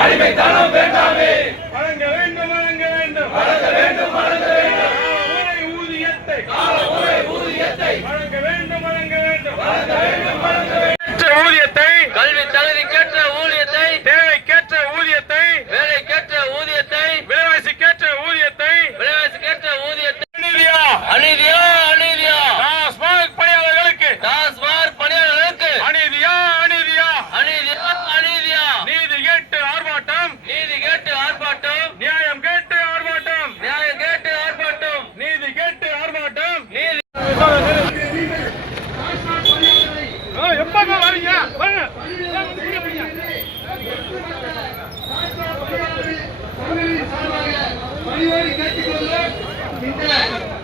அடிமைத்தனம் வேண்டாமே. வழங்க வேண்டும் வழங்க வேண்டும் வழங்க வேண்டும் வழங்க வேண்டும். ஊதியத்தை ஊதியத்தை வழங்க வேண்டும் வழங்க வேண்டும் வழங்க வேண்டும் வழங்க வேண்டும். ஊதியத்தை கல்வி தகுதிக்கேற்ற ஊதியத்தை, தேவைக்கேற்ற ஊதியத்தை வேலைக்கேற்ற ஊதியத்தை, விலைவாசிக்கேற்ற ஊதியத்தை விலைவாசிக்கேற்ற ஊதியத்தை அநீதியா அநீதியா அநீதியா டாஸ்மாக் பணியாளர்களுக்கு டாஸ்மாக் பணியாளர்களுக்கு அநீதியா அநீதியா அநீதியா அநீதியா நீதி கேட்டு ஆர்ப்பாட்டம் நீதி கேட்டு ஆர்ப்பாட்டம், நியாயம் கேட்டு ஆர்ப்பாட்டம் நியாயம் கேட்டு ஆர்ப்பாட்டம், நீதி கேட்டு ஆர்ப்பாட்டம் நீதி எப்பங்க வரீங்க பணியோடு கேட்டுக்கொள்ள இந்த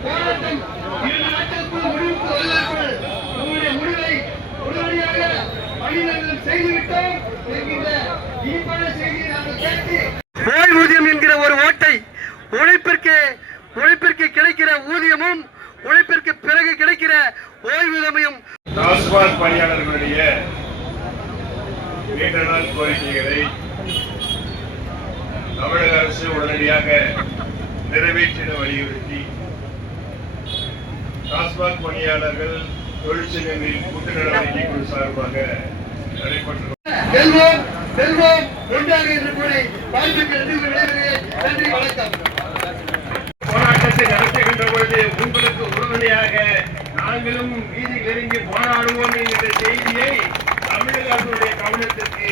போராட்டம் 2 நாட்களுக்குள் முடிவுக்கு வந்தார்கள். நம்முடைய முடிவை உடனடியாக பணிநிறுத்தம் செய்துவிட்டோம் என்கின்ற இனிப்பான செய்தியை நாங்கள் கேட்டு ஓய்வூதியம் என்கிற ஒரு ஓட்டை, உழைப்பிற்கு கிடைக்கிற ஊதியமும் உழைப்பிற்கு பிறகு கிடைக்கிற ஓய்வூதியமும் டாஸ்மாக் பணியாளர்களுடைய நீண்ட நாள் கோரிக்கைகளை தமிழக அரசு உடனடியாக நிறைவேற்றிட வலியுறுத்தி டாஸ்மாக் பணியாளர்கள் தொழிற்சங்கங்களின் கூட்டு நடவடிக்கை குழு சார்பாக நடைபெற்றது. வெல்வோம் வெல்வோம் ஒன்றாக என்று கூறி வாழ்த்துக்கள் நன்றி வணக்கம். போராட்டத்தை நடத்துகின்ற பொழுது உங்களுக்கு உறுதுணையாக நாங்களும் வீதியில் இறங்கி போராடுவோம் என்கிற செய்தியை தமிழக அரசுடைய கவனத்திற்கு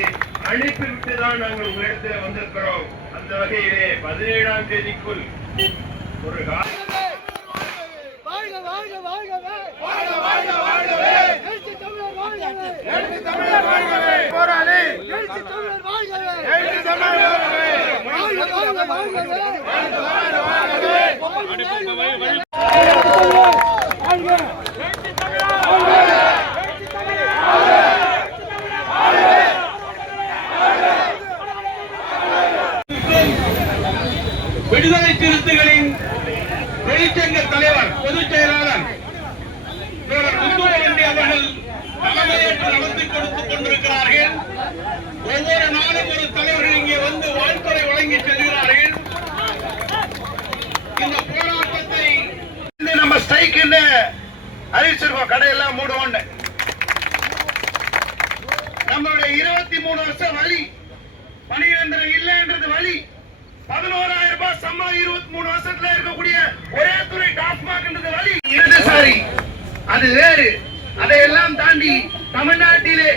அனுப்பிவிட்டுதான் நாங்கள் உங்களிடத்தில் வந்திருக்கிறோம். அந்த வகையிலே 17ஆம் தேதிக்குள் ஒரு விடுதலை சிறுத்தைகளின் தொழிற்சங்க தலைவர் பொதுச் செயலாளர் முத்துவேண்டி அவர்கள் தலைமையேற்று நடத்தி கொடுத்துக் கொண்டிருக்கிறார்கள். ஒவ்வொரு நாளும் ஒரு தலைவர்கள் இங்கே வந்து வாழ்த்துறை வழங்கி செல்கிறார்கள். இந்த போராட்டத்தை நம்ம ஸ்ட்ரைக் அறிவிச்சிருக்கோம். கடையெல்லாம் மூடுவோம். நம்மளுடைய 23 வருஷம் வழி பணியிடங்கள் இல்லைன்றது வழி. 11,000 ரூபாய் சம்பளம் 23 வருஷத்துல இருக்கக்கூடிய ஒரே துறை டாஸ்மாக் வழி. இடதுசாரி அது வேறு. அதையெல்லாம் தாண்டி தமிழ்நாட்டிலே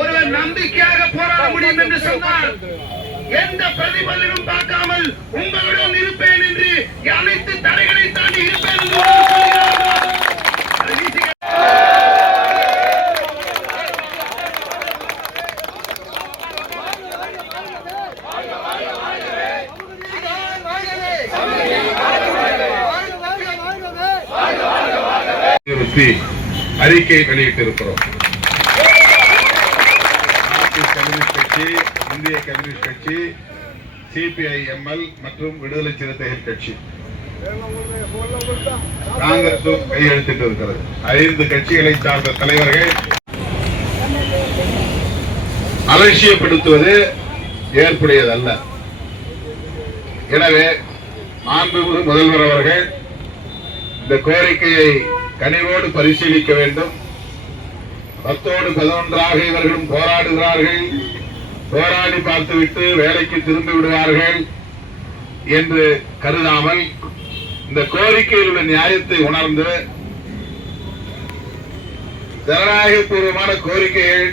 ஒருவர் நம்பிக்கையாக போராட முடியும் என்று சொன்னால் எந்த பிரதிபலனும் பார்க்காமல் உங்களுடன் இருப்பேன் என்று அனைத்து தடைகளை தாண்டி இருப்பேன் என்று அறிக்கை வெளியிட்டிருக்கிறோம். கம்யூனிஸ்ட் கட்சி, இந்திய கம்யூனிஸ்ட் கட்சி, சிபிஐஎம்எல் மற்றும் விடுதலை சிறுத்தைகள் கட்சி, காங்கிரசும் கையெழுத்திட்டு இருக்கிறது. 5 கட்சிகளை சார்ந்த தலைவர்கள் அலட்சியப்படுத்துவது ஏற்புடையதல்ல. எனவே மாண்புமிகு முதல்வர் அவர்கள் இந்த கோரிக்கையை கனிவோடு பரிசீலிக்க வேண்டும். 10ஓடு 11ஆக இவர்களும் போராடுகிறார்கள், போராடி பார்த்துவிட்டு வேலைக்கு திரும்பி விடுவார்கள் என்று கருதாமல் இந்த கோரிக்கையில் உள்ள நியாயத்தை உணர்ந்து ஜனநாயக பூர்வமான கோரிக்கைகள்